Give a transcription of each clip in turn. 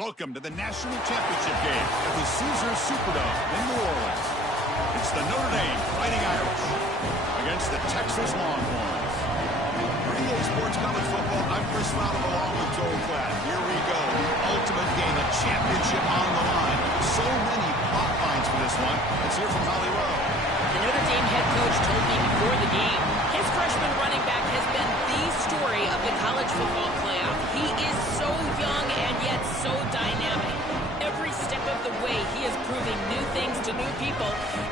Welcome to the National Championship game at the Caesars Superdome in New Orleans. It's the Notre Dame Fighting Irish against the Texas Longhorns. For EA Sports College Football, I'm Chris Fowler along with Joel Klatt. Here we go. The ultimate game, a championship on the line. So many plot lines for this one. Let's hear from Holly Rowe. The Notre Dame head coach told me before the game, his freshman running back has been the story of the college football playoff. He is so young and yet so dynamic. Every step of the way, he is proving new things to new people,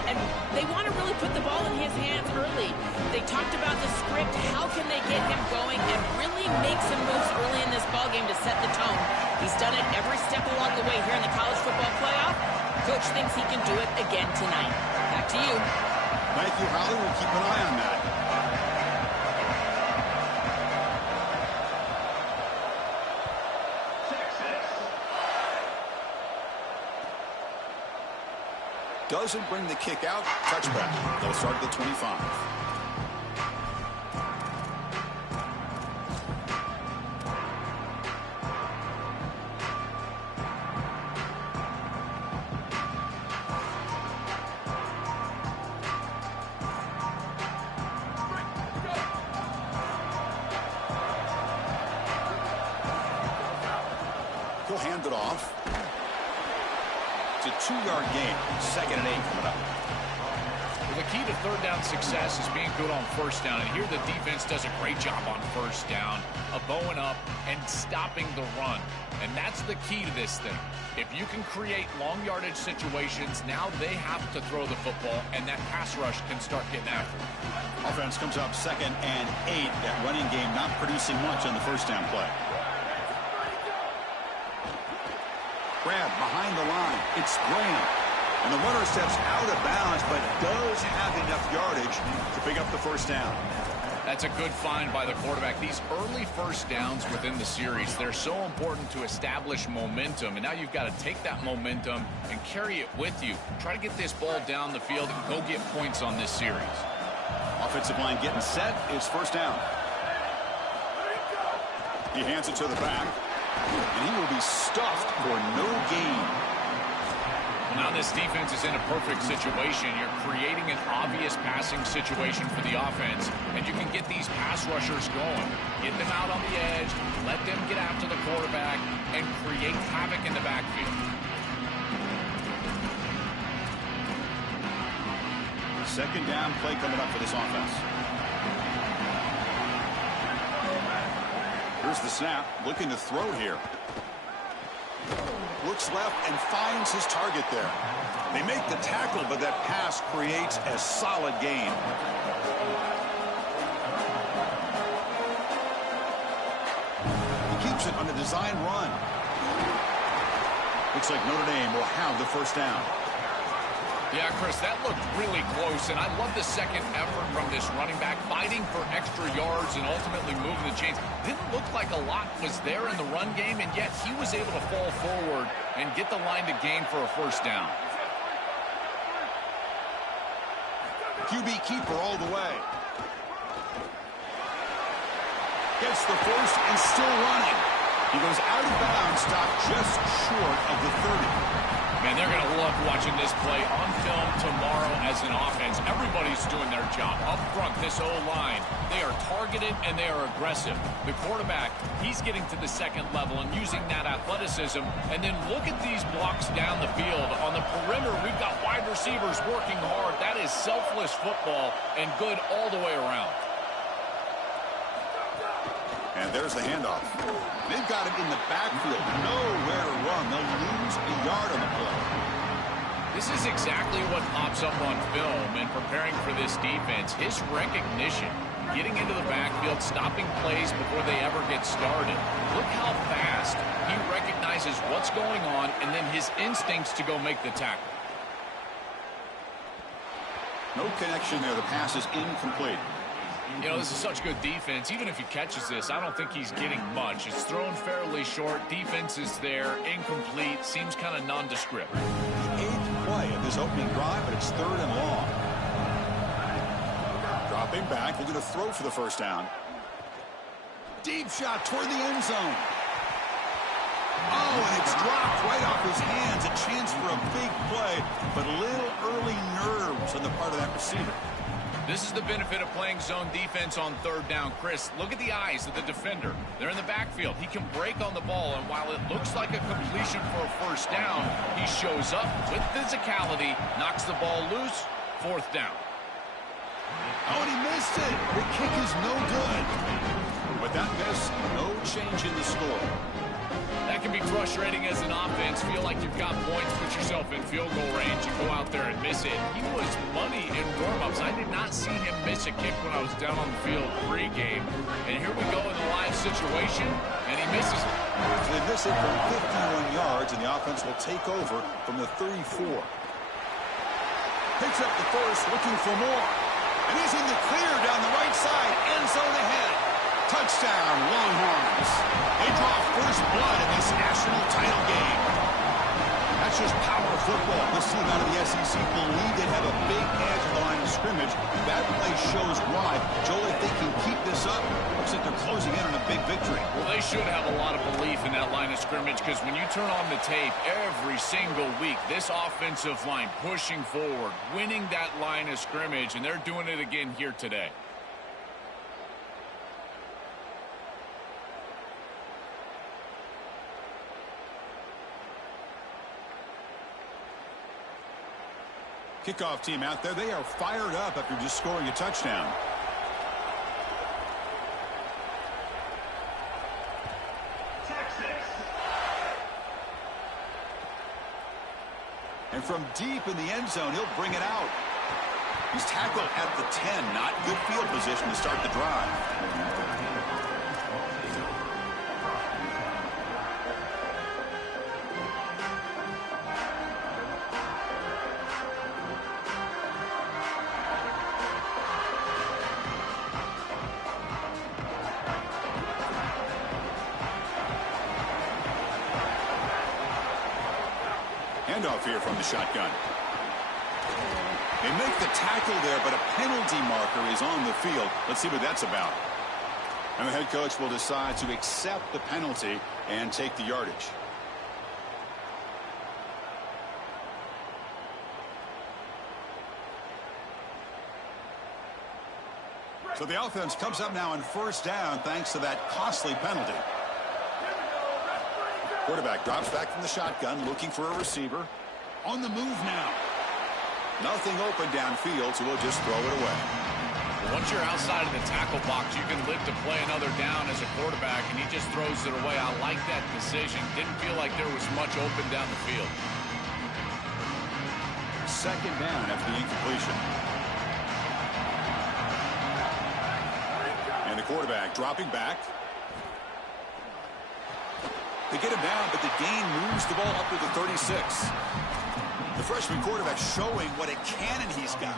and they want to really put the ball in his hands early. They talked about the script, how can they get him going and really make some moves early in this ballgame to set the tone. He's done it every step along the way here in the college football playoff. Coach thinks he can do it again tonight. Back to you. Thank you, Holly. We'll keep an eye on that. Doesn't bring the kick out. Touchback. They'll start at the 25. He'll hand it off. It's a 2-yard gain. 2nd and 8 coming up. Well, the key to third down success is being good on first down. And here the defense does a great job on first down of bowing up and stopping the run. And that's the key to this thing. If you can create long yardage situations, now they have to throw the football, and that pass rush can start getting after it. Offense comes up 2nd and 8. That running game not producing much on the first down play. Grab behind the line. It's Graham. And the runner steps out of bounds, but does have enough yardage to pick up the first down. That's a good find by the quarterback. These early first downs within the series, they're so important to establish momentum. And now you've got to take that momentum and carry it with you. Try to get this ball down the field and go get points on this series. Offensive line getting set. It's first down. He hands it to the back. And he will be stuffed for no gain. Now this defense is in a perfect situation. You're creating an obvious passing situation for the offense, and you can get these pass rushers going. Get them out on the edge, let them get after the quarterback, and create havoc in the backfield. Second down play coming up for this offense. Here's the snap, looking to throw here. Looks left and finds his target there. They make the tackle, but that pass creates a solid gain. He keeps it on a design run. Looks like Notre Dame will have the first down. Yeah, Chris, that looked really close, and I love the second effort from this running back, fighting for extra yards and ultimately moving the chains. Didn't look like a lot was there in the run game, and yet he was able to fall forward and get the line to gain for a first down. QB keeper all the way. Gets the first and still running. He goes out of bounds, stopped just short of the 30. Man, they're going to love watching this play on film tomorrow as an offense. Everybody's doing their job. Up front, this O-line, they are targeted and they are aggressive. The quarterback, he's getting to the second level and using that athleticism. And then look at these blocks down the field. On the perimeter, we've got wide receivers working hard. That is selfless football and good all the way around. And there's the handoff. They've got it in the backfield. Nowhere to run. They'll lose a yard on the play. This is exactly what pops up on film in preparing for this defense. His recognition, getting into the backfield, stopping plays before they ever get started. Look how fast he recognizes what's going on and then his instincts to go make the tackle. No connection there. The pass is incomplete. You know, this is such good defense. Even if he catches this, I don't think he's getting much. It's thrown fairly short. Defense is there. Incomplete. Seems kind of nondescript. The 8th play of this opening drive, but it's 3rd and long. Dropping back. Looking to throw for the first down. Deep shot toward the end zone. Oh, and it's dropped right off his hands. A chance for a big play, but a little early nerves on the part of that receiver. This is the benefit of playing zone defense on third down. Chris, look at the eyes of the defender. They're in the backfield. He can break on the ball, and while it looks like a completion for a first down, he shows up with physicality, knocks the ball loose, fourth down. Oh, and he missed it. The kick is no good. With that miss, no change in the score. That can be frustrating as an offense. Feel like you've got points, put yourself in field goal range, and go out there and miss it. He was money in warm-ups. I did not see him miss a kick when I was down on the field pre-game. And here we go in the live situation, and he misses it. So they miss it from 51 yards, and the offense will take over from the 34. Picks up the first, looking for more. And he's in the clear down the right side, end zone ahead. Touchdown, Longhorns. They draw first blood in this national title game. That's just power football. This team out of the SEC believe they have a big edge of the line of scrimmage. That play shows why. Joel, if they can keep this up, looks like they're closing in on a big victory. Well, they should have a lot of belief in that line of scrimmage, because when you turn on the tape every single week, this offensive line pushing forward, winning that line of scrimmage, and they're doing it again here today. Kickoff team out there. They are fired up after just scoring a touchdown. Texas. And from deep in the end zone, he'll bring it out. He's tackled at the 10. Not good field position to start the drive. Handoff here from the shotgun. They make the tackle there, but a penalty marker is on the field. Let's see what that's about. And the head coach will decide to accept the penalty and take the yardage. So the offense comes up now on first down thanks to that costly penalty. Quarterback drops back from the shotgun, looking for a receiver. On the move now. Nothing open downfield, so we'll just throw it away. Once you're outside of the tackle box, you can live to play another down as a quarterback, and he just throws it away. I like that decision. Didn't feel like there was much open down the field. Second down after the incompletion. And the quarterback dropping back. They get him down, but the gain moves the ball up to the 36. The freshman quarterback showing what a cannon he's got.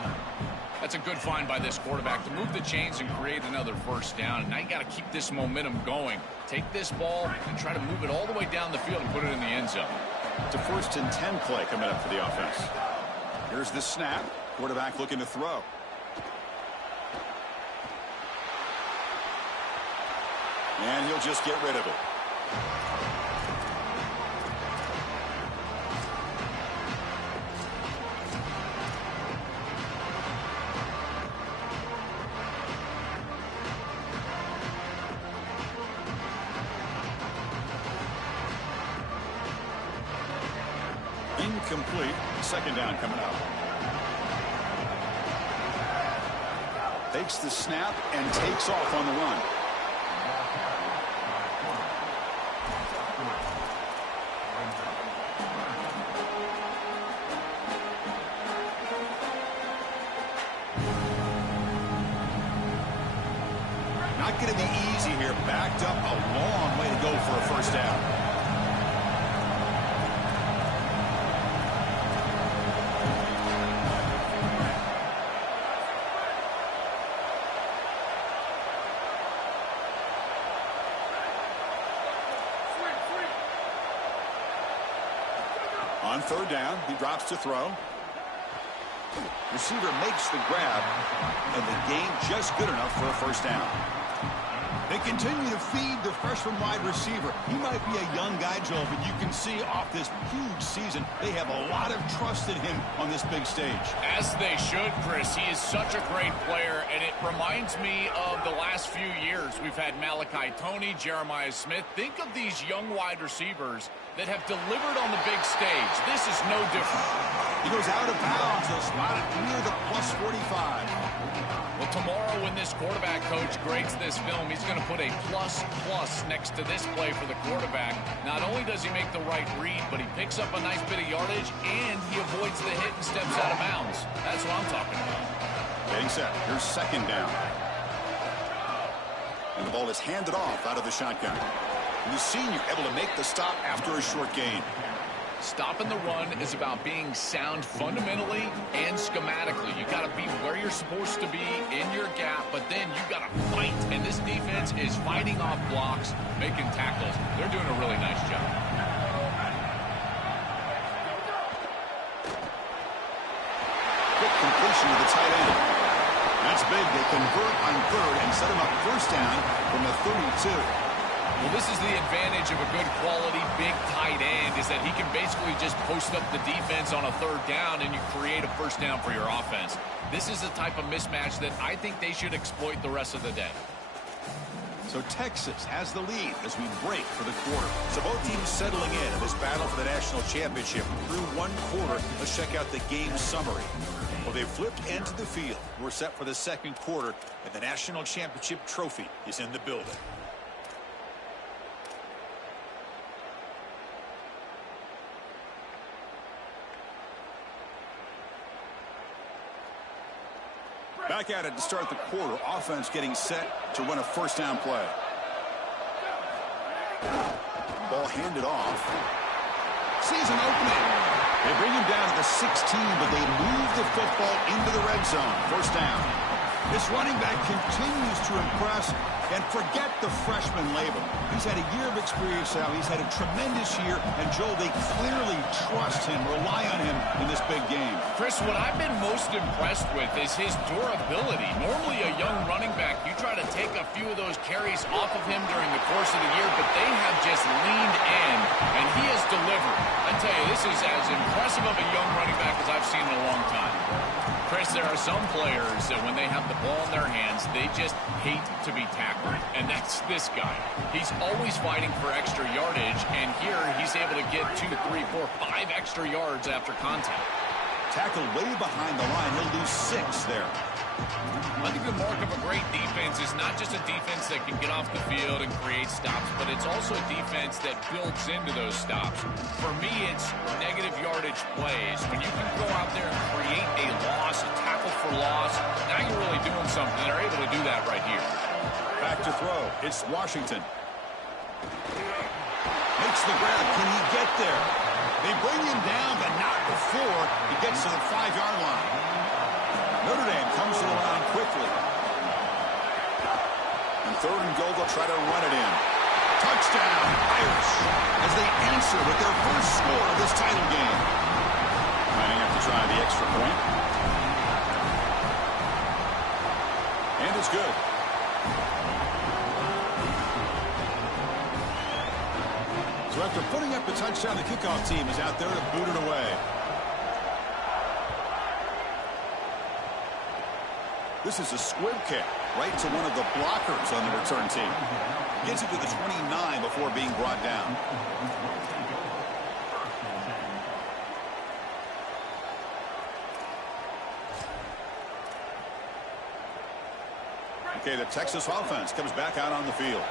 That's a good find by this quarterback to move the chains and create another first down. And now you got to keep this momentum going. Take this ball and try to move it all the way down the field and put it in the end zone. It's a 1st and 10 play coming up for the offense. Here's the snap. Quarterback looking to throw. And he'll just get rid of it. Incomplete. Second down coming up. Takes the snap and takes off on the run. Not going to be easy here. Backed up a long way to go for a first down. On third down, he drops to throw. Receiver makes the grab, and the gain just good enough for a first down. They continue to feed the freshman wide receiver. He might be a young guy, Joel, but you can see off this huge season, they have a lot of trust in him on this big stage. As they should, Chris. He is such a great player, and it reminds me of the last few years. We've had Malachi Toney, Jeremiah Smith. Think of these young wide receivers that have delivered on the big stage. This is no different. He goes out of bounds. They'll spot it near the plus 45. Well, tomorrow when this quarterback coach grades this film, he's going to put a plus next to this play for the quarterback. Not only does he make the right read, but he picks up a nice bit of yardage, and he avoids the hit and steps out of bounds. That's what I'm talking about. Getting set. Here's second down. And the ball is handed off out of the shotgun. And the senior able to make the stop after a short gain. Stopping the run is about being sound fundamentally and schematically. You got to be where you're supposed to be in your gap, but then you got to fight. And this defense is fighting off blocks, making tackles. They're doing a really nice job. Quick completion to the tight end. That's big. They convert on third and set him up first down from the 32. Well, this is the advantage of a good quality big tight end, is that he can basically just post up the defense on a third down and you create a first down for your offense. This is the type of mismatch that I think they should exploit the rest of the day. So Texas has the lead as we break for the quarter. So both teams settling in this battle for the national championship through one quarter. Let's check out the game summary. Well, they've flipped into the field. We're set for the second quarter, and the national championship trophy is in the building. Back at it to start the quarter. Offense getting set to run a first down play. Ball handed off. Sees an opening. They bring him down to the 16, but they move the football into the red zone. First down. This running back continues to impress, and forget the freshman label. He's had a year of experience now. He's had a tremendous year, and Joel, they clearly trust him, rely on him in this big game. Chris, what I've been most impressed with is his durability. Normally a young running back, you try to take a few of those carries off of him during the course of the year, but they have just leaned in, and he has delivered. I tell you, this is as impressive of a young running back as I've seen in a long time. Chris, there are some players that when they have the ball in their hands, they just hate to be tackled. And that's this guy. He's always fighting for extra yardage, and here he's able to get 2, 3, 4, 5 extra yards after contact. Tackled way behind the line. He'll lose 6 there. I think the mark of a great defense is not just a defense that can get off the field and create stops, but it's also a defense that builds into those stops. For me, it's negative yardage plays. When you can go out there and create a loss, a tackle for loss, now you're really doing something. They're able to do that right here. Back to throw. It's Washington. Makes the grab. Can he get there? They bring him down, but not before he gets to the 5-yard line. Notre Dame comes to the line quickly. And third and goal, they'll try to run it in. Touchdown, Irish, as they answer with their first score of this title game. Might have to try the extra point. And it's good. So after putting up the touchdown, the kickoff team is out there to boot it away. This is a squib kick right to one of the blockers on the return team. Gets it to the 29 before being brought down. Okay, the Texas offense comes back out on the field.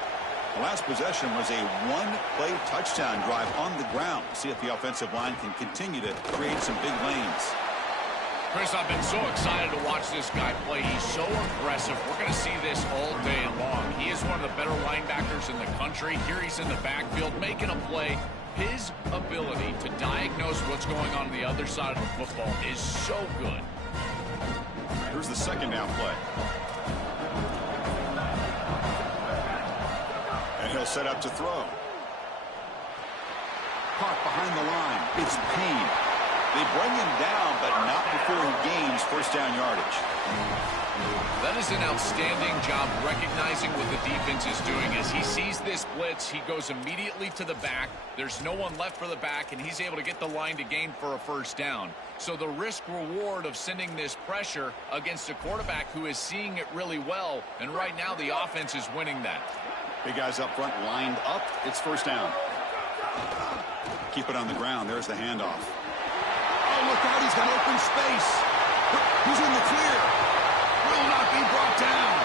The last possession was a one-play touchdown drive on the ground. See if the offensive line can continue to create some big lanes. Chris, I've been so excited to watch this guy play. He's so aggressive. We're going to see this all day long. He is one of the better linebackers in the country. Here he's in the backfield making a play. His ability to diagnose what's going on the other side of the football is so good. Here's the second down play. And he'll set up to throw. Caught behind the line. It's Payne. They bring him down, but not before he gains first down yardage. That is an outstanding job recognizing what the defense is doing. As he sees this blitz, he goes immediately to the back. There's no one left for the back, and he's able to get the line to gain for a first down. So the risk-reward of sending this pressure against a quarterback who is seeing it really well, and right now the offense is winning that. Big guys up front lined up. It's first down. Keep it on the ground. There's the handoff. Oh, look out. He's got open space. He's in the clear. Will not be brought down.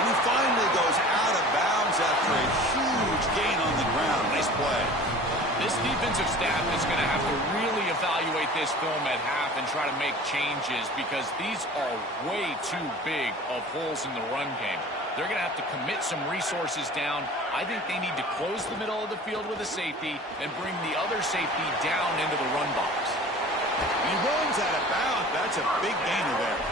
And he finally goes out of bounds after a huge gain on the ground. Nice play. This defensive staff is going to have to really evaluate this film at half and try to make changes because these are way too big of holes in the run game. They're going to have to commit some resources down. I think they need to close the middle of the field with a safety and bring the other safety down into the run box. He runs out of bounds. That's a big gainer there.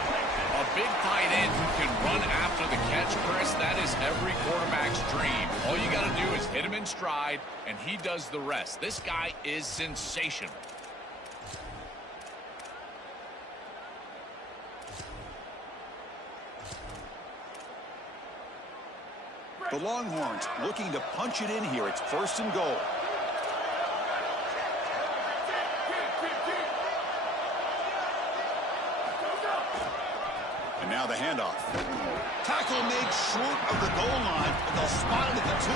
A big tight end who can run after the catch, Chris, that is every quarterback's dream. All you got to do is hit him in stride, and he does the rest. This guy is sensational. The Longhorns looking to punch it in here. It's first and goal. And now the handoff. Tackle made short of the goal line, but they'll spot it at the 2.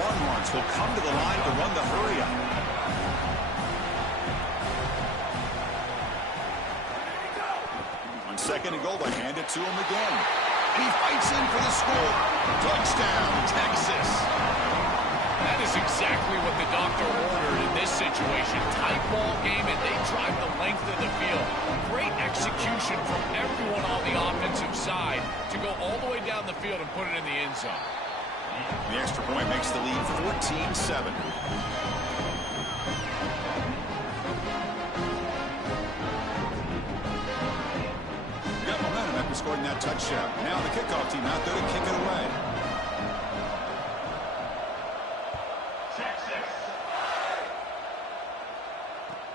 Longhorns will come to the line to run the hurry up. On second and goal, they hand it to him again. And he fights in for the score. Touchdown, Texas. That is exactly what the doctor ordered in this situation. Tight ball game, and they drive the length of the field. Great execution from everyone on the offensive side to go all the way down the field and put it in the end zone. The extra point makes the lead 14-7. Got momentum after scoring that touchdown. Now the kickoff team out there to kick it away.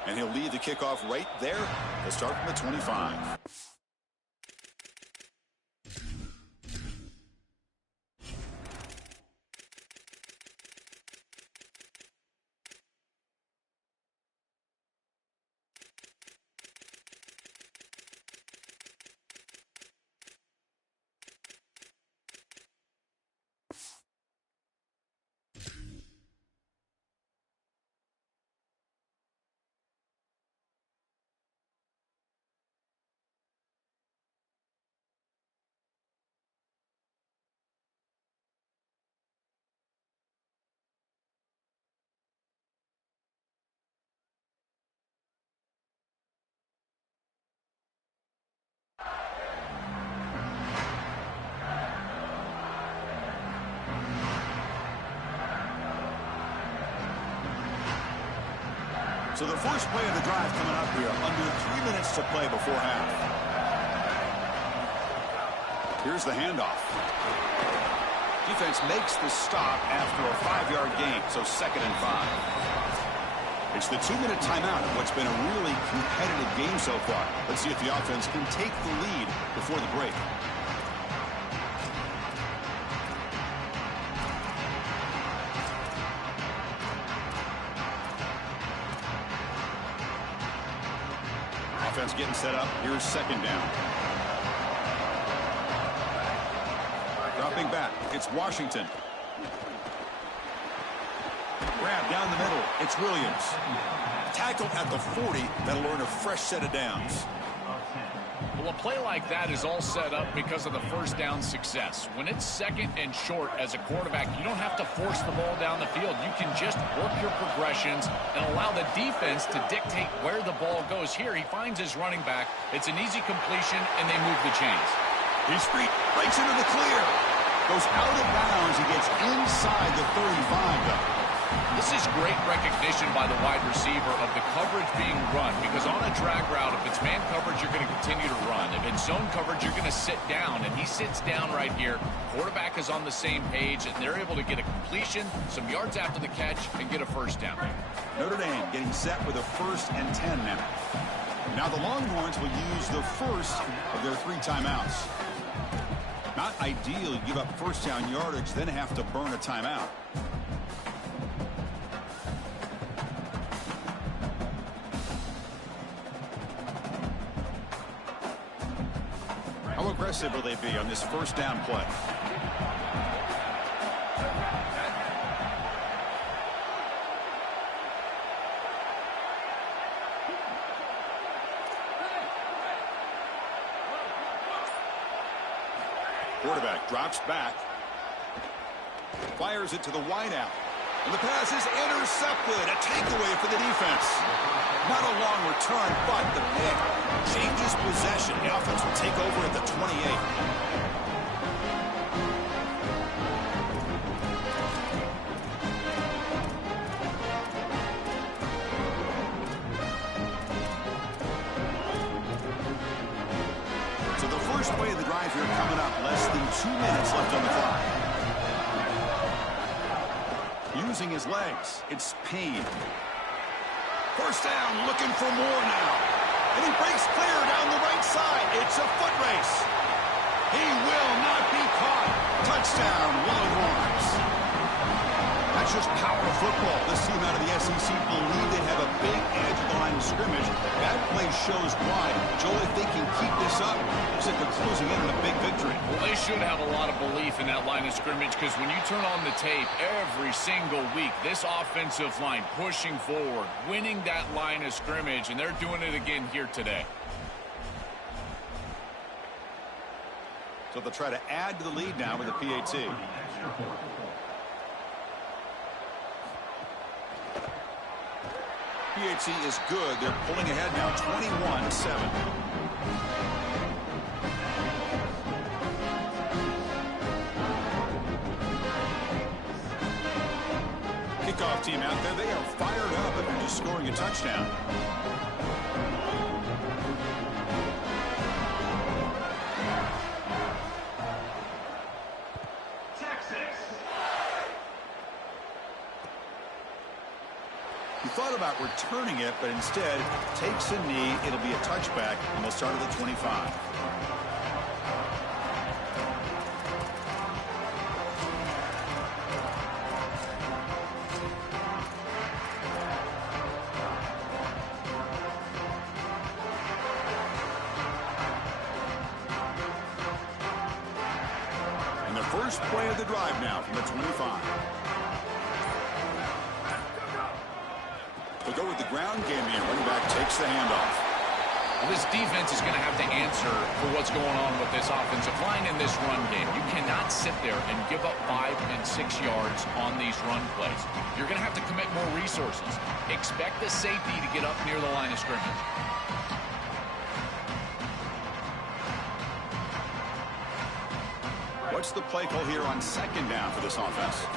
And he'll lead the kickoff right there. He'll start from the 25. So the first play of the drive coming up here, under 3 minutes to play before half. Here's the handoff. Defense makes the stop after a 5-yard gain, so 2nd and 5. It's the 2-minute timeout of what's been a really competitive game so far. Let's see if the offense can take the lead before the break. Offense getting set up. Here's 2nd down. Dropping back. It's Washington. Grab down the middle. It's Williams. Tackle at the 40. That'll earn a fresh set of downs. Well, a play like that is all set up because of the first down success. When it's 2nd and short as a quarterback, you don't have to force the ball down the field. You can just work your progressions and allow the defense to dictate where the ball goes. Here, he finds his running back. It's an easy completion, and they move the chains. He's free. Breaks into the clear. Goes out of bounds. He gets inside the 35, though. This is great recognition by the wide receiver of the coverage being run, because on a drag route, if it's man coverage, you're going to continue to run. If it's zone coverage, you're going to sit down, and he sits down right here. Quarterback is on the same page, and they're able to get a completion, some yards after the catch, and get a first down. Notre Dame getting set with a 1st and 10 now. Now the Longhorns will use the first of their 3 timeouts. Not ideal. You give up first down yardage, then have to burn a timeout. How aggressive will they be on this first down play? Quarterback drops back. Fires it to the wideout. And the pass is intercepted. A takeaway for the defense. Not a long return, but the pick changes possession. The offense will take over at the 28. So the first play of the drive here coming up. Less than 2 minutes left on the clock. Using his legs, it's Payne. First down, looking for more now. And he breaks clear down the right side. It's a foot race. He will not be caught. Touchdown, Longhorns. That's just power of football. This team out of the SEC believe they have a big edge at the line of scrimmage. That play shows why. Joel, if they can keep this up, looks like they're closing in on a big victory. Well, they should have a lot of belief in that line of scrimmage because when you turn on the tape every single week, this offensive line pushing forward, winning that line of scrimmage, and they're doing it again here today. So they'll try to add to the lead now with the PAT. PAT is good. They're pulling ahead now 21-7. Kickoff team out there. They are fired up after just scoring a touchdown. He thought about returning it, but instead takes a knee. It'll be a touchback, and they'll start at the 25. And the first play of the drive now from the 25. They'll go with the ground game here. Running back takes the handoff. Well, this defense is going to have to answer for what's going on with this offensive line in this run game. You cannot sit there and give up 5 and 6 yards on these run plays. You're going to have to commit more resources. Expect the safety to get up near the line of scrimmage. What's the play call here on second down for this offense?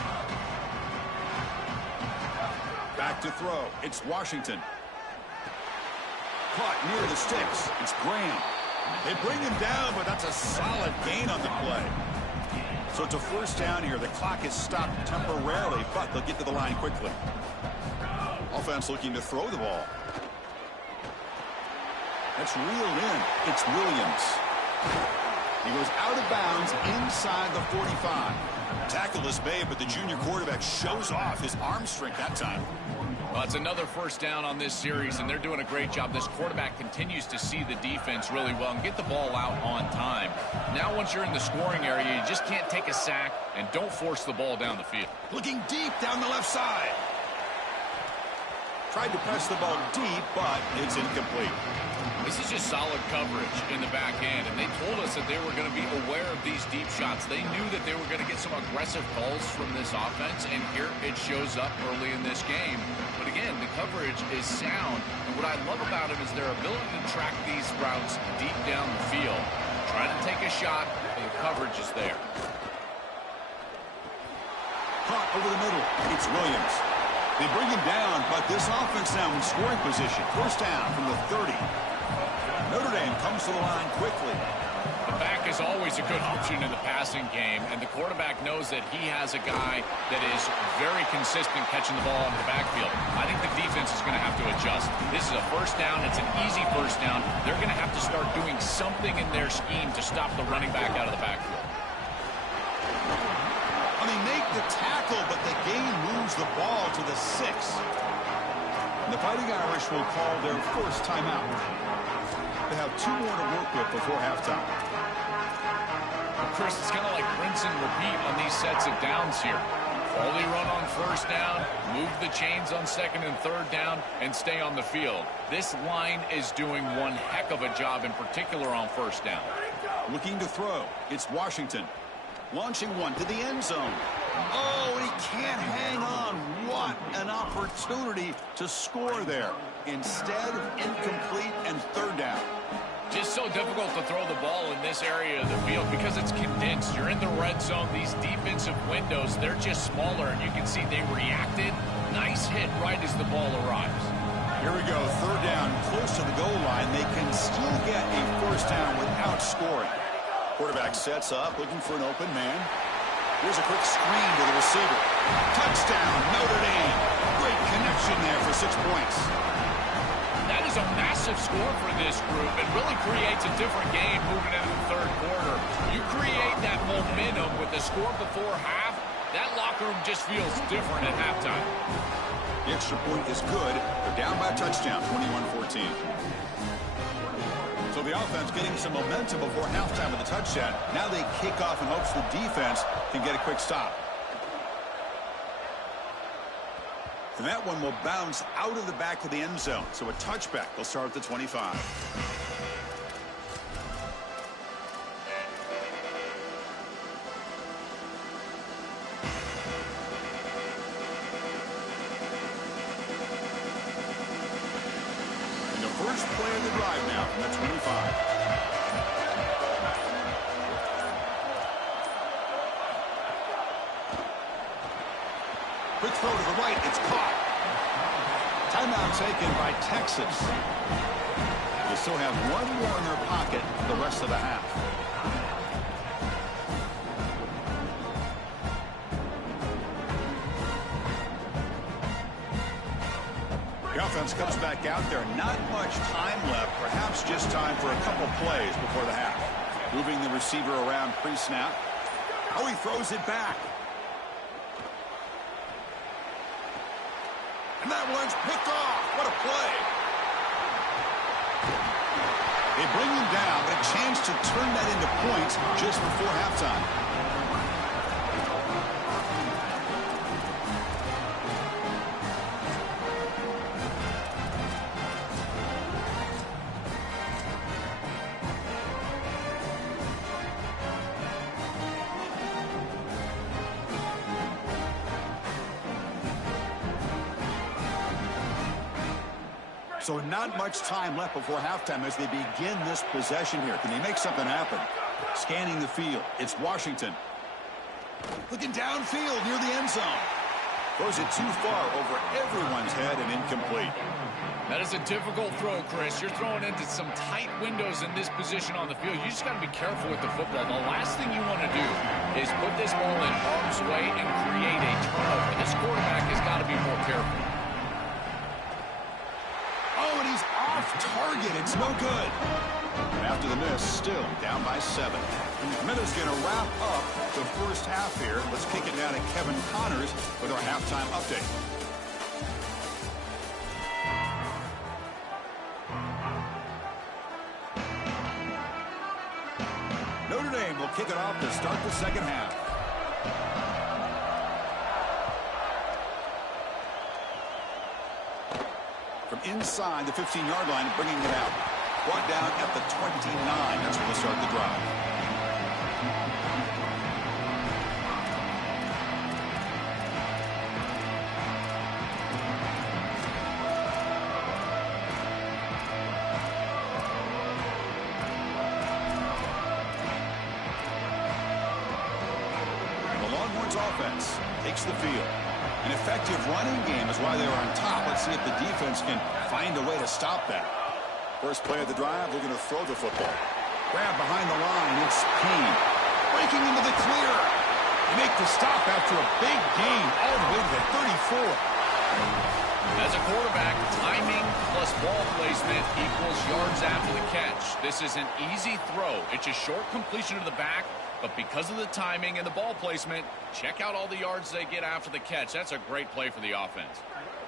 Back to throw. It's Washington. Caught near the sticks. It's Graham. They bring him down, but that's a solid gain on the play. So it's a first down here. The clock is stopped temporarily, but they'll get to the line quickly. Offense looking to throw the ball. That's reeled in. It's Williams. He goes out of bounds inside the 45. Tackle is made, but the junior quarterback shows off his arm strength that time. Well, it's another first down on this series, and they're doing a great job. This quarterback continues to see the defense really well and get the ball out on time. Now, once you're in the scoring area, you just can't take a sack and don't force the ball down the field. Looking deep down the left side. Tried to press the ball deep, but it's incomplete. This is just solid coverage in the back end, and they told us that they were going to be aware of these deep shots. They knew that they were going to get some aggressive calls from this offense, and here it shows up early in this game. But again, the coverage is sound, and what I love about it is their ability to track these routes deep down the field. Trying to take a shot, and the coverage is there. Caught over the middle. It's Williams. They bring him down, but this offense now in scoring position. First down from the 30. Notre Dame comes to the line quickly. The back is is always a good option in the passing game, and the quarterback knows that he has a guy that is very consistent catching the ball in the backfield. I think the defense is going to have to adjust. This is a first down. It's an easy first down. They're going to have to start doing something in their scheme to stop the running back out of the backfield. And they make the tackle, but the game moves the ball to the 6. And the Fighting Irish will call their first timeout. They have 2 more to work with before halftime. Well, Chris, it's kind of like rinse and repeat on these sets of downs here. Quality run on first down, move the chains on second and third down, and stay on the field. This line is doing one heck of a job, in particular on first down. Looking to throw. It's Washington. Launching one to the end zone. Oh, he can't hang on. What an opportunity to score there. Instead, incomplete and third down. Just so difficult to throw the ball in this area of the field because it's condensed. You're in the red zone. These defensive windows, they're just smaller, and you can see they reacted. Nice hit right as the ball arrives. Here we go. Third down, close to the goal line. They can still get a first down without scoring. Quarterback sets up, looking for an open man. Here's a quick screen to the receiver. Touchdown, Notre Dame. Great connection there for 6 points. That is a massive score for this group. It really creates a different game moving into the third quarter. You create that momentum with the score before half, that locker room just feels different at halftime. The extra point is good. They're down by a touchdown, 21-14. So the offense getting some momentum before halftime with the touchdown. Now they kick off in hopes the defense can get a quick stop. And that one will bounce out of the back of the end zone. So a touchback. They'll start at the 25. And the first play of the drive now from the 25. Quick throw to the right. It's caught. Timeout taken by Texas. They still have 1 more in their pocket for the rest of the half. The offense comes back out there. Not much time left. Perhaps just time for a couple plays before the half. Moving the receiver around pre-snap. Oh, he throws it back. And that one's picked off. What a play. They bring him down, but a chance to turn that into points just before halftime. So not much time left before halftime as they begin this possession here. Can they make something happen? Scanning the field. It's Washington. Looking downfield near the end zone. Throws it too far over everyone's head and incomplete. That is a difficult throw, Chris. You're throwing into some tight windows in this position on the field. You just got to be careful with the football. The last thing you want to do is put this ball in harm's way and create a turnover. This quarterback has got to be more careful. Oh, and he's off target. It's no good. After the miss, still down by 7. Minutes going to wrap up the first half here. Let's kick it down to Kevin Connors with our halftime update. Notre Dame will kick it off to start the second half. From inside the 15-yard line, bringing it out. Brought down at the 29. That's where they'll start the drive. The Longhorns offense takes the field. An effective running game is why they were on top. Let's see if the defense can find a way to stop that. First play of the drive, looking to throw the football. Grab behind the line. It's Payne. Breaking into the clear. They make the stop after a big gain all the way to the 34. As a quarterback, timing plus ball placement equals yards after the catch. This is an easy throw. It's a short completion to the back, but because of the timing and the ball placement, check out all the yards they get after the catch. That's a great play for the offense.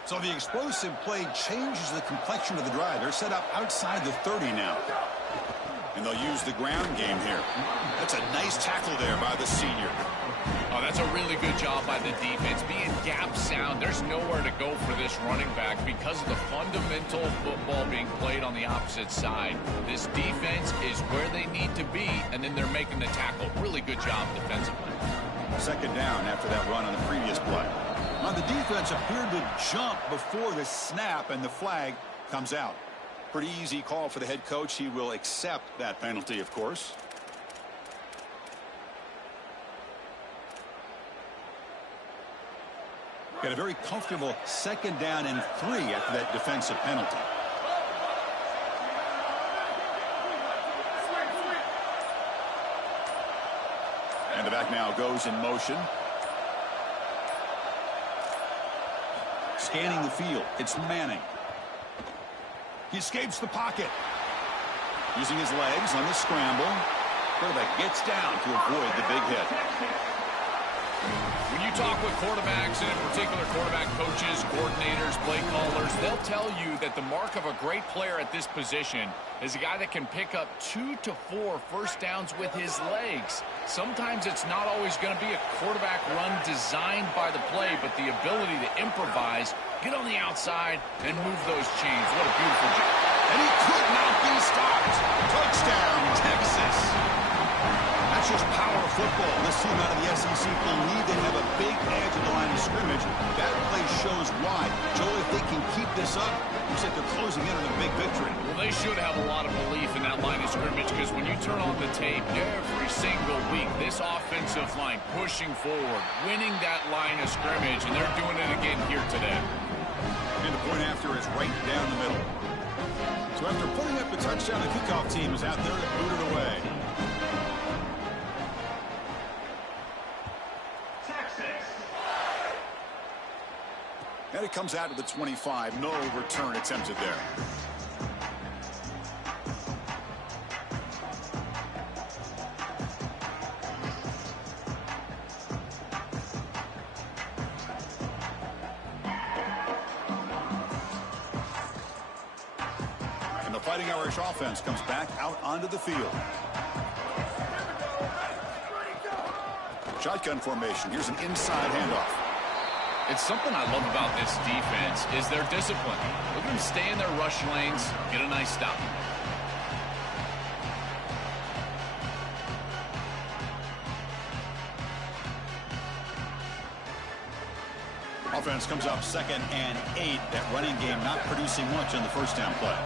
So the explosive play changes the complexion of the drive. They're set up outside the 30 now. And they'll use the ground game here. That's a nice tackle there by the senior. Oh, that's a really good job by the defense. Being gap sound, there's nowhere to go for this running back because of the fundamental football being played on the opposite side. This defense is where they need to be, and then they're making the tackle. Really good job defensively. Second down after that run on the previous play. Now the defense appeared to jump before the snap, and the flag comes out. Pretty easy call for the head coach. He will accept that penalty, of course. Got a very comfortable 2nd down and 3 after that defensive penalty. And the back now goes in motion. Scanning the field. It's Manning. He escapes the pocket. Using his legs on the scramble. Quarterback gets down to avoid the big hit. When you talk with quarterbacks, and in particular quarterback coaches, coordinators, play callers, they'll tell you that the mark of a great player at this position is a guy that can pick up 2 to 4 first downs with his legs. Sometimes it's not always going to be a quarterback run designed by the play, but the ability to improvise, get on the outside, and move those chains. What a beautiful job. And he could not be stopped. Touchdown, Texas. That's just power of football. This team out of the SEC believe they have a big edge at the line of scrimmage. That play shows why. Joel, if they can keep this up, looks like they're closing in on a big victory. Well, they should have a lot of belief in that line of scrimmage because when you turn on the tape every single week, this offensive line pushing forward, winning that line of scrimmage, and they're doing it again here today. And the point after is right down the middle. So after putting up the touchdown, the kickoff team is out there to boot it away. And it comes out to the 25. No return attempted there. And the Fighting Irish offense comes back out onto the field. Shotgun formation. Here's an inside handoff. It's something I love about this defense is their discipline. Look at them stay in their rush lanes, get a nice stop. Offense comes up 2nd and 8. That running game not producing much on the first down play.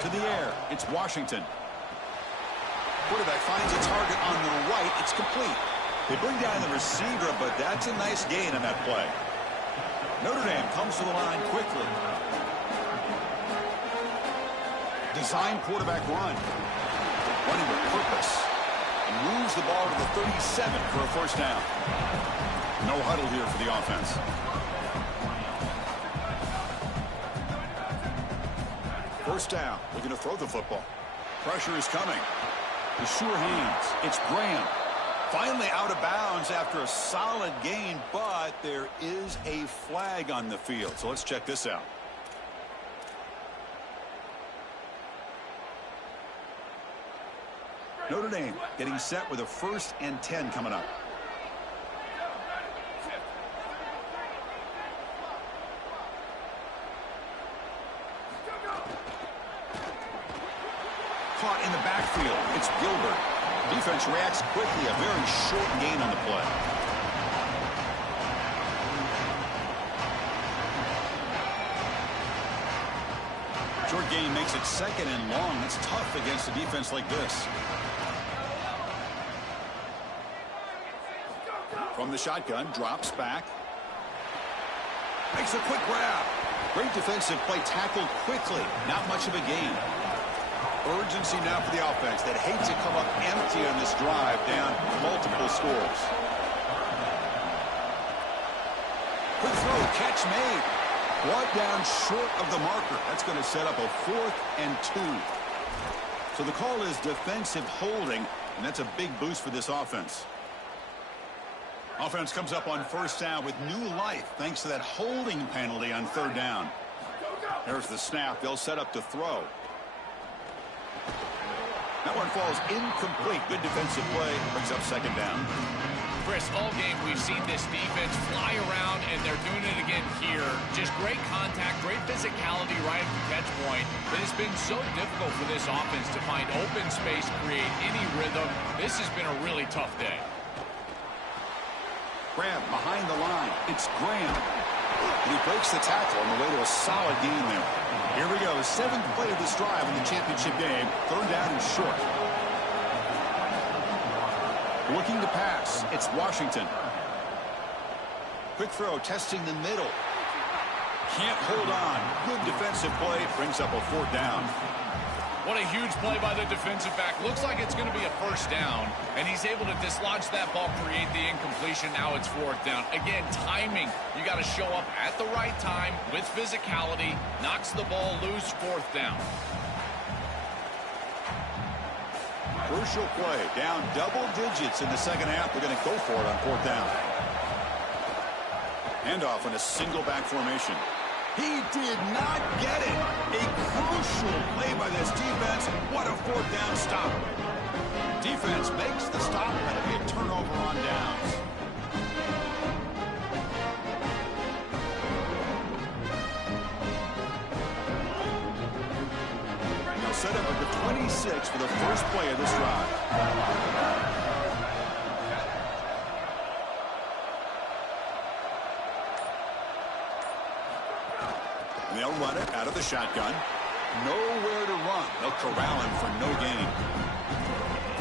To the air. It's Washington. Quarterback finds a target on the right. It's complete. They bring down the receiver, but that's a nice gain on that play. Notre Dame comes to the line quickly. Design quarterback run. Running with purpose. And moves the ball to the 37 for a first down. No huddle here for the offense. First down. Looking to throw the football. Pressure is coming. The sure hands. It's Graham. Finally out of bounds after a solid gain, but there is a flag on the field. So let's check this out. Notre Dame getting set with a 1st and 10 coming up. Caught in the backfield. It's Gilbert. Defense reacts quickly. A very short gain on the play. Short gain makes it 2nd and long. It's tough against a defense like this. From the shotgun, drops back. Makes a quick grab. Great defensive play, tackled quickly. Not much of a gain. Urgency now for the offense that hates to come up empty on this drive, down multiple scores. Quick throw, catch made. Brought down short of the marker. That's going to set up a 4th and 2. So the call is defensive holding, and that's a big boost for this offense. Offense comes up on first down with new life thanks to that holding penalty on 3rd down. There's the snap. They'll set up to throw. That one falls incomplete. Good defensive play. Brings up 2nd down. Chris, all game we've seen this defense fly around, and they're doing it again here. Just great contact, great physicality right at the catch point. But it's been so difficult for this offense to find open space, create any rhythm. This has been a really tough day. Graham behind the line. It's Graham. And he breaks the tackle on the way to a solid gain there. Here we go. 7th play of this drive in the championship game. 3rd down and short. Looking to pass. It's Washington. Quick throw, testing the middle. Can't hold on. Good defensive play. Brings up a 4th down. What a huge play by the defensive back. Looks like it's going to be a 1st down, and he's able to dislodge that ball, create the incompletion. Now it's 4th down. Again, timing. You got to show up at the right time with physicality. Knocks the ball loose, 4th down. Crucial play. Down double digits in the 2nd half. They're going to go for it on 4th down. Handoff in a single back formation. He did not get it. A crucial play by this defense. What a 4th down stop. Defense makes the stop. That'll be a turnover on downs. They'll set up at the 26 for the first play of this drive. They'll run it out of the shotgun. Nowhere to run. They'll corral him for no gain.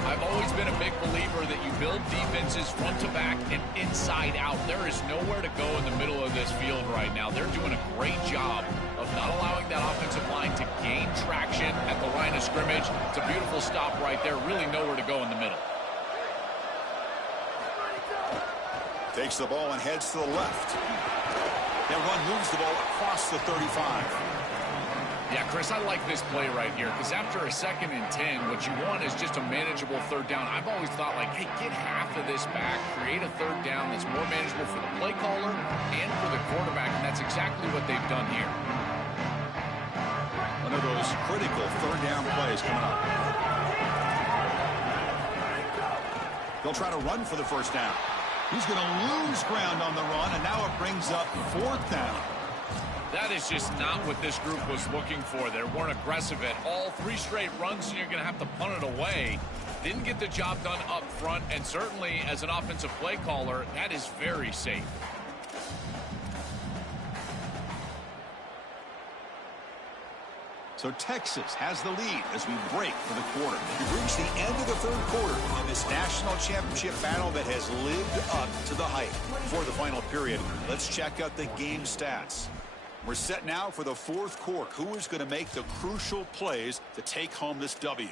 I've always been a big believer that you build defenses front to back and inside out. There is nowhere to go in the middle of this field right now. They're doing a great job of not allowing that offensive line to gain traction at the line of scrimmage. It's a beautiful stop right there. Really nowhere to go in the middle. Takes the ball and heads to the left. That run moves the ball across the 35. Yeah, Chris, I like this play right here because after a 2nd and 10, what you want is just a manageable 3rd down. I've always thought, like, hey, get half of this back, create a 3rd down that's more manageable for the play caller and for the quarterback, and that's exactly what they've done here. One of those critical 3rd down plays coming up. They'll try to run for the 1st down. He's going to lose ground on the run, and now it brings up 4th down. That is just not what this group was looking for. They weren't aggressive at all. 3 straight runs, and you're going to have to punt it away. Didn't get the job done up front, and certainly as an offensive play caller, that is very safe. So Texas has the lead as we break for the quarter. We've reached the end of the 3rd quarter in this national championship battle that has lived up to the hype. Before the final period, let's check out the game stats. We're set now for the 4th quarter. Who is going to make the crucial plays to take home this W?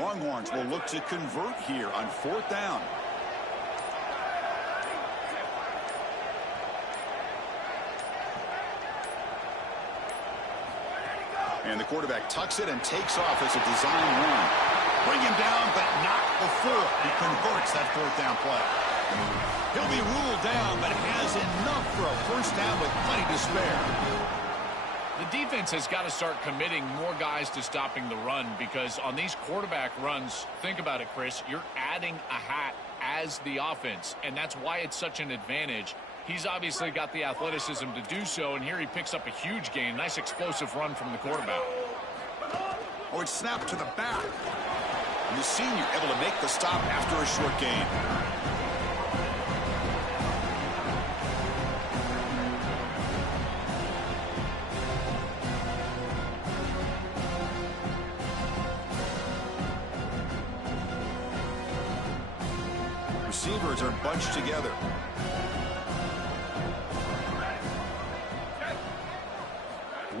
Longhorns will look to convert here on 4th down. And the quarterback tucks it and takes off as a design run. Bring him down, but not before he converts that 4th down play. He'll be ruled down, but has enough for a 1st down with plenty to spare. The defense has got to start committing more guys to stopping the run because on these quarterback runs, think about it, Chris, you're adding a hat as the offense, and that's why it's such an advantage. He's obviously got the athleticism to do so, and here he picks up a huge gain. Nice explosive run from the quarterback. Oh, it's snapped to the back. And the senior able to make the stop after a short gain. receivers are bunched together.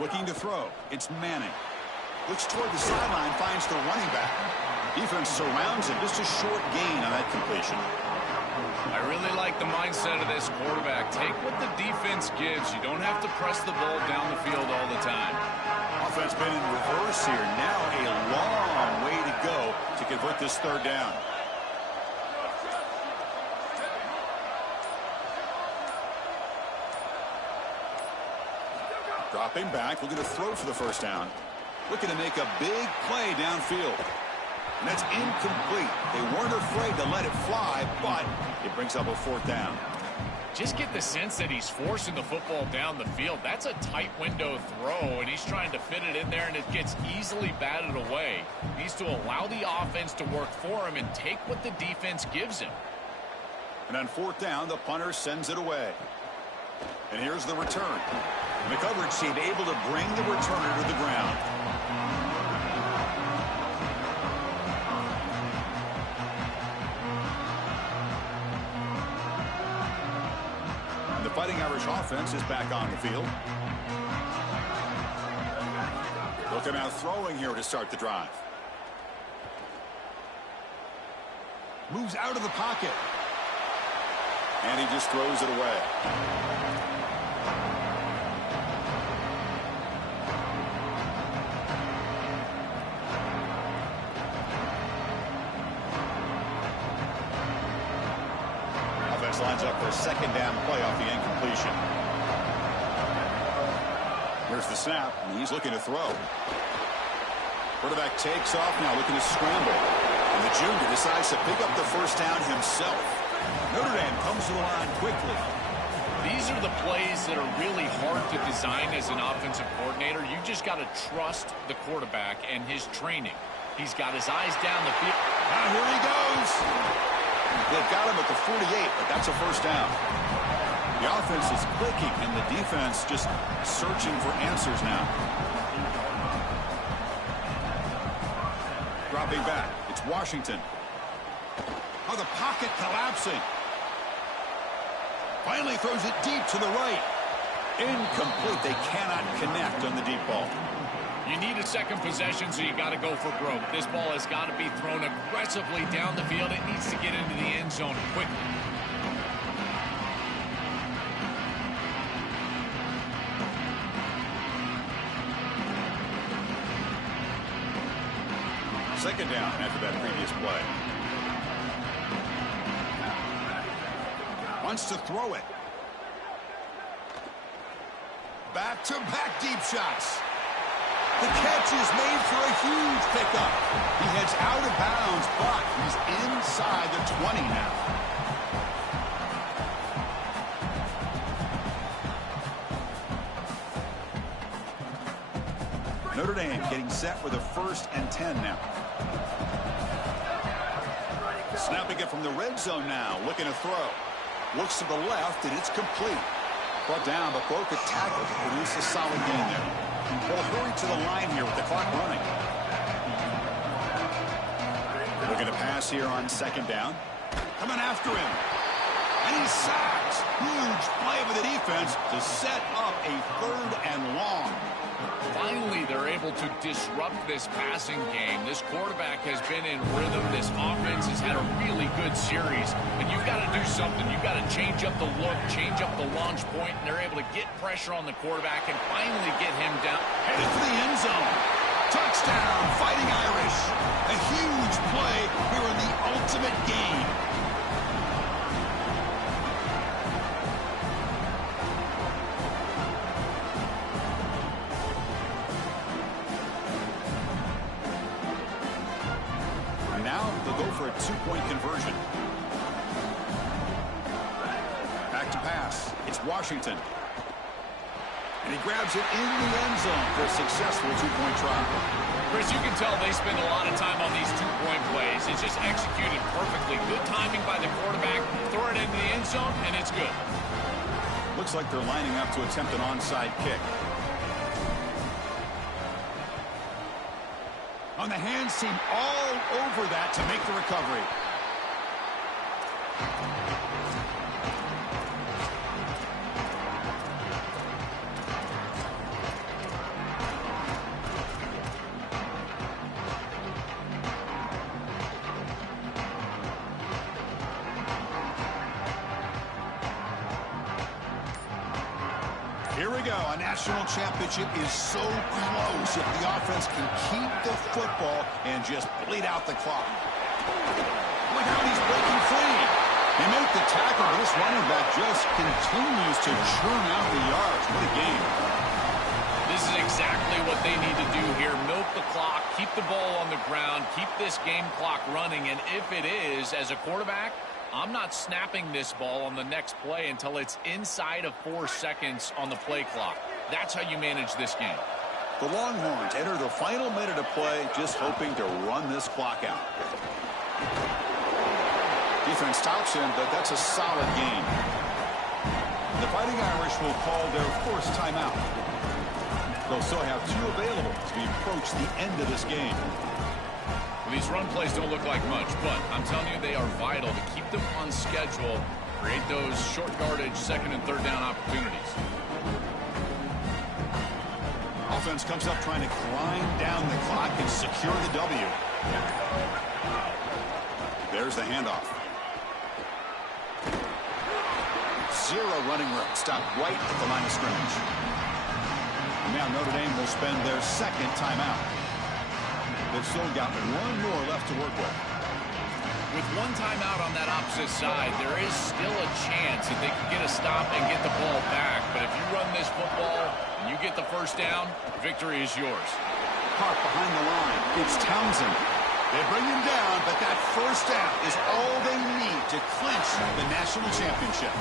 Looking to throw. It's Manning. Looks toward the sideline, finds the running back. Defense surrounds him. Just a short gain on that completion. I really like the mindset of this quarterback. Take what the defense gives. You don't have to press the ball down the field all the time. Offense been in reverse here. Now a long way to go to convert this third down. Dropping back, looking to throw for the first down. Looking to make a big play downfield. And that's incomplete. They weren't afraid to let it fly, but it brings up a fourth down. Just get the sense that he's forcing the football down the field. That's a tight window throw, and he's trying to fit it in there, and it gets easily batted away. He needs to allow the offense to work for him and take what the defense gives him. And on fourth down, the punter sends it away. And here's the return. And the coverage team able to bring the returner to the ground. And the Fighting Irish offense is back on the field. Looking out throwing here to start the drive. Moves out of the pocket. And he just throws it away. Offense lines up for a second down play off the incompletion. Here's the snap, and he's looking to throw. Quarterback takes off now, looking to scramble. And the junior decides to pick up the first down himself. Notre Dame comes to the line quickly. These are the plays that are really hard to design as an offensive coordinator. You just got to trust the quarterback and his training. He's got his eyes down the field. Now here he goes. They've got him at the 48, but that's a first down. The offense is clicking, and the defense just searching for answers now. Dropping back. It's Washington. Oh, the pocket collapsing. Finally throws it deep to the right. Incomplete. They cannot connect on the deep ball. You need a second possession, so you got to go for broke. This ball has got to be thrown aggressively down the field. It needs to get into the end zone quickly. Second down after that previous play. Wants to throw it. Back-to-back deep shots. The catch is made for a huge pickup. He heads out of bounds, but he's inside the 20 now. Notre Dame getting set with a 1st and 10 now. Snapping it from the red zone now, looking to throw. Looks to the left, and it's complete. Brought down, but broke a tackle to produce a solid gain there. Well, hurry to the line here with the clock running. Looking to pass here on second down. Coming after him. And he's sacked. Huge play by the defense to set up a 3rd and long. Finally, they're able to disrupt this passing game. This quarterback has been in rhythm. This offense has had a really good series. And you've got to do something. You've got to change up the look, change up the launch point, and they're able to get pressure on the quarterback and finally get him down. Headed for the end zone. Touchdown, Fighting Irish. A huge play here in the ultimate game. For a 2-point conversion. Back to pass. It's Washington. And he grabs it in the end zone for a successful 2-point try. Chris, you can tell they spend a lot of time on these 2-point plays. It's just executed perfectly. Good timing by the quarterback. Throw it into the end zone, and it's good. Looks like they're lining up to attempt an onside kick. On the hands team all over that to make the recovery. Here we go. A national championship is so close if the offense can keep the football and just bleed out the clock. Look how he's breaking free. They make the tackle, but this running back just continues to churn out the yards. What a game. This is exactly what they need to do here. Milk the clock, keep the ball on the ground, keep this game clock running, and if it is, as a quarterback, I'm not snapping this ball on the next play until it's inside of 4 seconds on the play clock. That's how you manage this game. The Longhorns enter the final minute of play, just hoping to run this clock out. Defense stops him, but that's a solid game. The Fighting Irish will call their first timeout. They'll still have 2 available as we approach the end of this game. These run plays don't look like much, but I'm telling you they are vital to keep them on schedule, create those short yardage, second and third down opportunities. Offense comes up trying to grind down the clock and secure the W. There's the handoff. 0 running room. Stop right at the line of scrimmage. And now Notre Dame will spend their second timeout. They've still got 1 more left to work with. With 1 timeout on that opposite side, there is still a chance that they can get a stop and get the ball back. But if you run this football and you get the first down, victory is yours. Hart behind the line. It's Townsend. They bring him down, but that first down is all they need to clinch the national championship.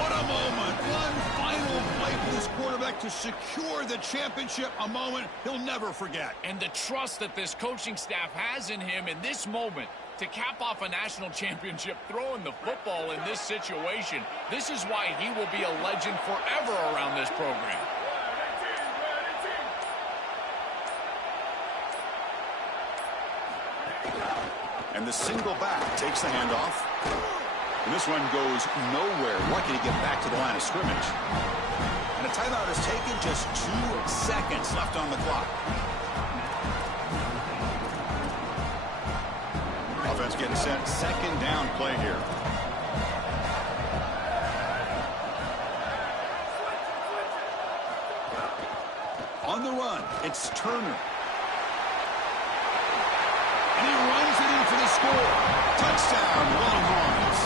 What a moment. One final play for this quarterback to secure the championship. A moment he'll never forget. And the trust that this coaching staff has in him in this moment to cap off a national championship throwing the football in this situation. This is why he will be a legend forever around this program. And the single back takes the handoff. And this one goes nowhere. Lucky to get back to the line of scrimmage. And a timeout is taken. Just 2 seconds left on the clock. Offense getting set. Second down play here. On the run, it's Turner. And he runs it in for the score. Touchdown, Longhorns.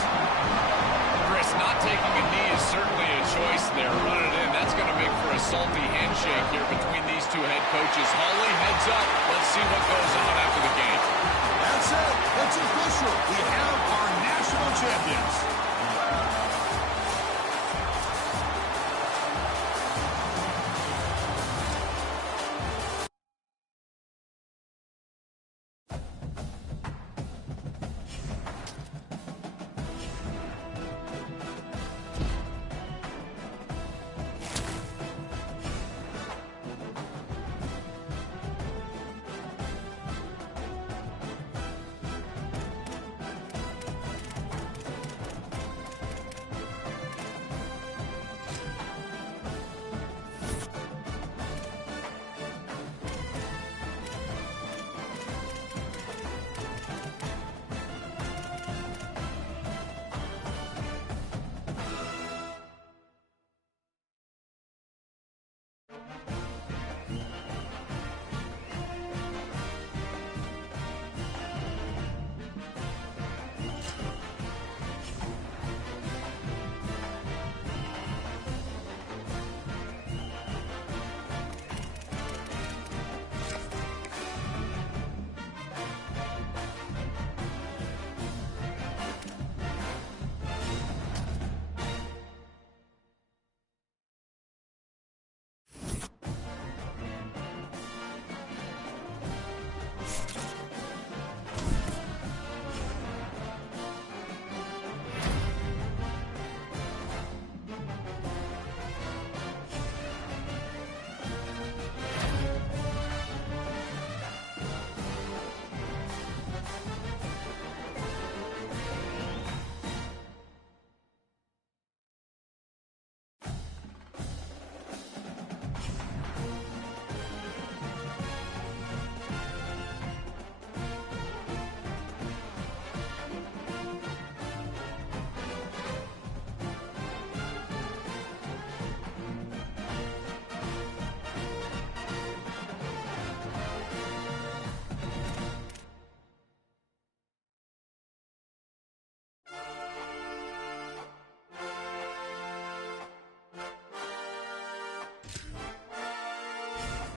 Chris, not taking a knee is certainly a choice there. Running it in, that's going to make for a salty handshake here between these 2 head coaches. Hawley heads up. Let's see what goes on after the game. That's it. It's official. We have our national champions.